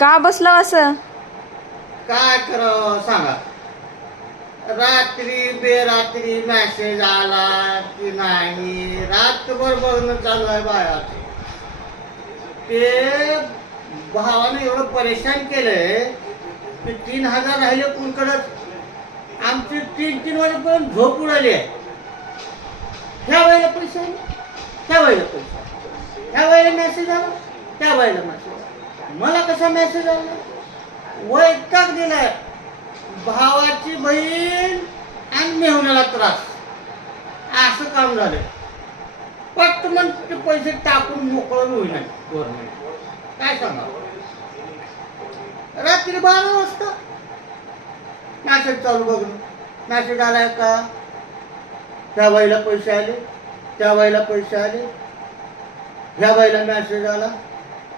का बसला असं? काय करावं सांगा. रात्री बेरात्री मेसेज आला की नाही, रात्रभर बघणं चालू आहे बायाचं. ते भावाने एवढं परेशान केलंय की 3,000 राहिले कुणकडंच. आमची 3-3 वाजेपर्यंत झोप उडाली आहे. ह्या वेळेला पैसे आले, त्या वेळेला पैसे आले, ह्या वेळेला मेसेज आला, त्या वेळेला मेसेज आला. मला कसा मेसेज आला? वैताग दिलाय. भावाची बहीण आणि मेहुण्याला त्रास, असं काम झालंय. पटकन ते पैसे टाकून मोकळं होईना गव्हर्नमेंट. काय सांगा. रात्री 12 वाजता मॅसेज चालू बघणं. मॅसेज आलाय का? त्या वेळेला पैसे आले, त्या वेळेला पैसे आले, ह्या वेळेला मॅसेज आला,